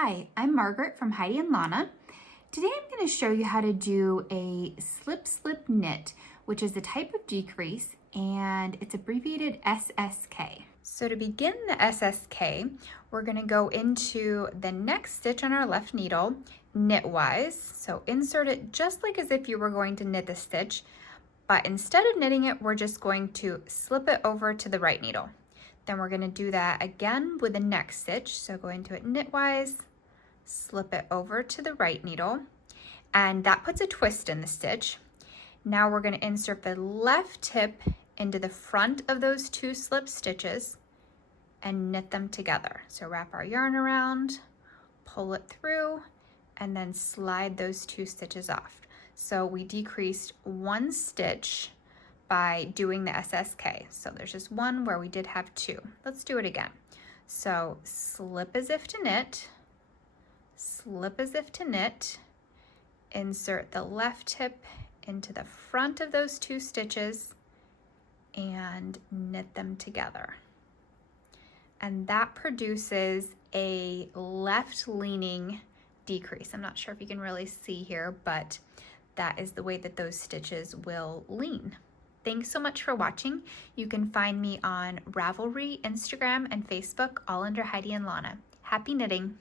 Hi, I'm Margaret from Heidi and Lana. Today I'm going to show you how to do a slip-slip knit, which is a type of decrease, and it's abbreviated SSK. So to begin the SSK, we're going to go into the next stitch on our left needle, knitwise. So insert it just like as if you were going to knit the stitch, but instead of knitting it, we're just going to slip it over to the right needle. Then we're going to do that again with the next stitch. So go into it knitwise, slip it over to the right needle, and that puts a twist in the stitch. Now we're going to insert the left tip into the front of those two slip stitches and knit them together. So wrap our yarn around, pull it through, and then slide those two stitches off. So we decreased one stitch by doing the SSK. So there's just one where we did have two. Let's do it again. So slip as if to knit, slip as if to knit, insert the left tip into the front of those two stitches and knit them together. And that produces a left leaning decrease. I'm not sure if you can really see here, but that is the way that those stitches will lean. Thanks so much for watching. You can find me on Ravelry, Instagram, and Facebook, all under Heidi and Lana. Happy knitting!